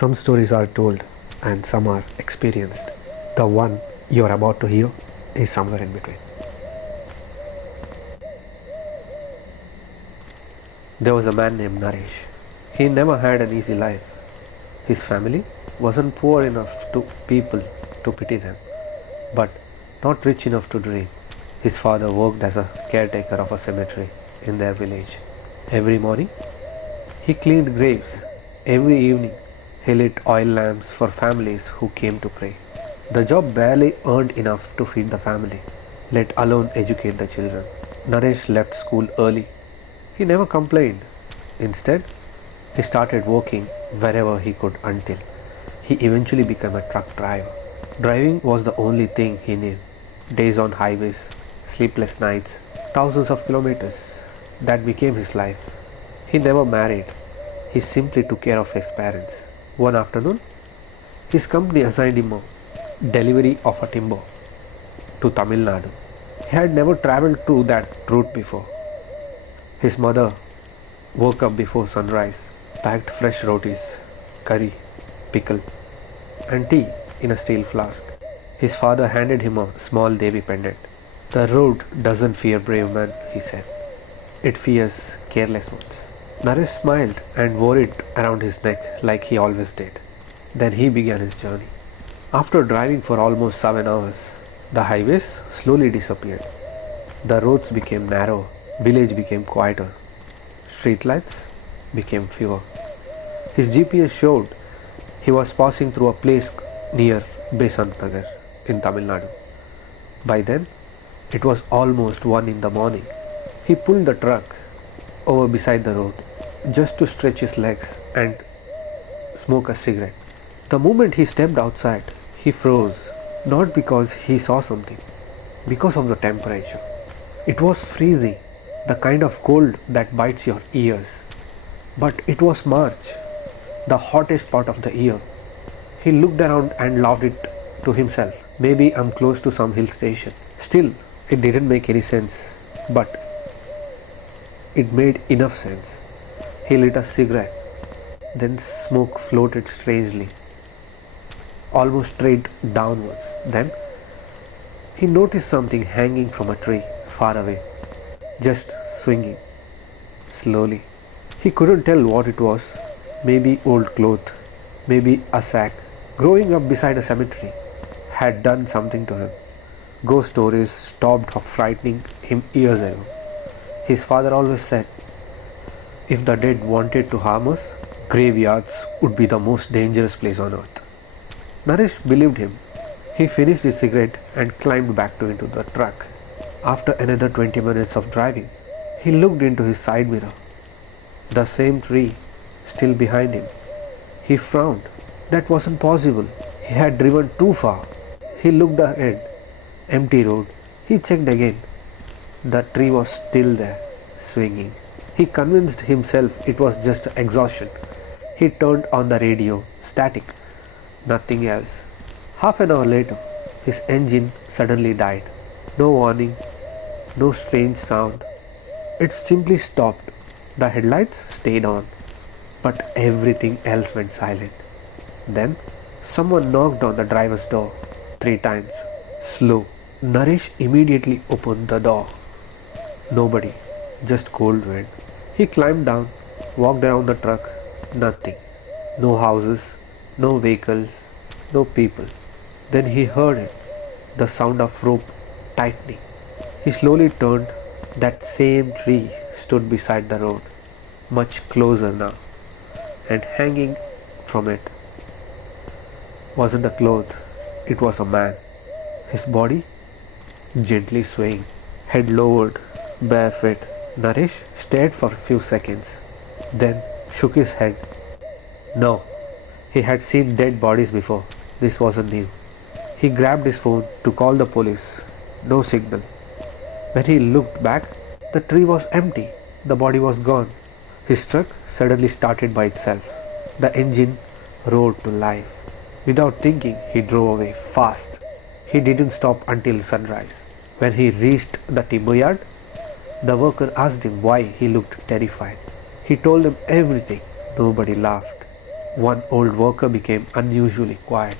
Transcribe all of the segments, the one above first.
Some stories are told and some are experienced. The one you are about to hear is somewhere in between. There was a man named Naresh. He never had an easy life. His family wasn't poor enough to people to pity them, but not rich enough to dream. His father worked as a caretaker of a cemetery in their village. Every morning, he cleaned graves. Every evening, he lit oil lamps for families who came to pray. The job barely earned enough to feed the family, let alone educate the children. Naresh left school early. He never complained. Instead, he started working wherever he could until he eventually became a truck driver. Driving was the only thing he knew. Days on highways, sleepless nights, thousands of kilometers. That became his life. He never married. He simply took care of his parents. One afternoon, his company assigned him a delivery of a timber to Tamil Nadu. He had never traveled to that route before. His mother woke up before sunrise, packed fresh rotis, curry, pickle, and tea in a steel flask. His father handed him a small Devi pendant. The road doesn't fear brave men, he said. It fears careless ones. Naresh smiled and wore it around his neck like he always did. Then he began his journey. After driving for almost 7 hours, the highways slowly disappeared. The roads became narrow, village became quieter, streetlights became fewer. His GPS showed he was passing through a place near Besant Nagar in Tamil Nadu. By then, it was almost 1 in the morning. He pulled the truck over beside the road just to stretch his legs and smoke a cigarette. The moment he stepped outside, he froze, not because he saw something, because of the temperature. It was freezing, the kind of cold that bites your ears. But it was March, the hottest part of the year. He looked around and laughed it to himself. Maybe I'm close to some hill station. Still, it didn't make any sense, but it made enough sense. He lit a cigarette. Then smoke floated strangely, almost straight downwards. Then he noticed something hanging from a tree far away, just swinging slowly. He couldn't tell what it was. Maybe old cloth, maybe a sack. Growing up beside a cemetery had done something to him. Ghost stories stopped frightening him years ago. His father always said, if the dead wanted to harm us, graveyards would be the most dangerous place on earth. Naresh believed him. He finished his cigarette and climbed back into the truck. After another 20 minutes of driving, he looked into his side mirror. The same tree still behind him. He frowned. That wasn't possible. He had driven too far. He looked ahead. Empty road. He checked again. The tree was still there, swinging. He convinced himself it was just exhaustion. He turned on the radio, static, nothing else. Half an hour later, his engine suddenly died. No warning, no strange sound. It simply stopped. The headlights stayed on, but everything else went silent. Then, someone knocked on the driver's door 3 times, slow. Naresh immediately opened the door. Nobody, just cold wind. He climbed down, walked around the truck, nothing. No houses, no vehicles, no people. Then he heard it, the sound of rope tightening. He slowly turned. That same tree stood beside the road, much closer now, and hanging from it wasn't a cloth, it was a man. His body gently swaying, head lowered, bare feet. Naresh stared for a few seconds, then shook his head. No, he had seen dead bodies before. This wasn't new. He grabbed his phone to call the police. No signal. When he looked back, the tree was empty. The body was gone. His truck suddenly started by itself. The engine roared to life. Without thinking, he drove away fast. He didn't stop until sunrise. When he reached the timber yard, the worker asked him why he looked terrified. He told them everything. Nobody laughed. One old worker became unusually quiet,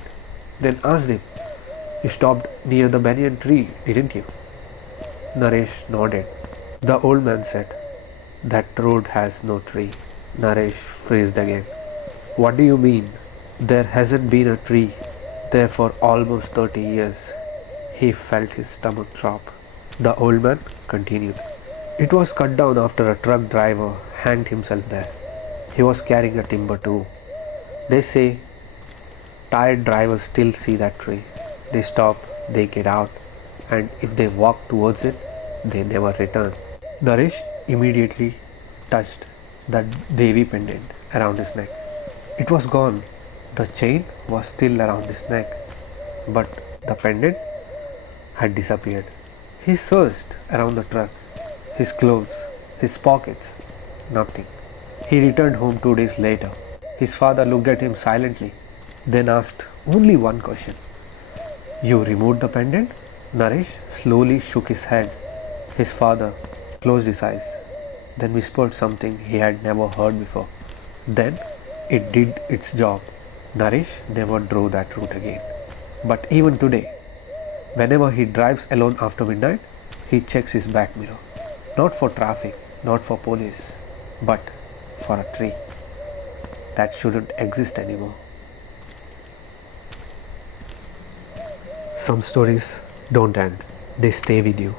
then asked him, "You stopped near the banyan tree, didn't you?" Naresh nodded. The old man said, "That road has no tree." Naresh phrased again. "What do you mean?" "There hasn't been a tree there for almost 30 years." He felt his stomach drop. The old man continued. "It was cut down after a truck driver hanged himself there. He was carrying a timber too. They say tired drivers still see that tree. They stop, they get out, and if they walk towards it, they never return." Naresh immediately touched the Devi pendant around his neck. It was gone. The chain was still around his neck, but the pendant had disappeared. He searched around the truck, his clothes, his pockets, nothing. He returned home 2 days later. His father looked at him silently, then asked only one question. "You removed the pendant?" Naresh slowly shook his head. His father closed his eyes, then whispered something he had never heard before. Then it did its job. Naresh never drove that route again. But even today, whenever he drives alone after midnight, he checks his back mirror. Not for traffic, not for police, but for a tree that shouldn't exist anymore. Some stories don't end, they stay with you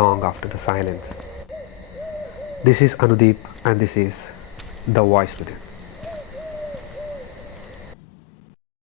long after the silence. This is Anudeep, and this is The Voice Within.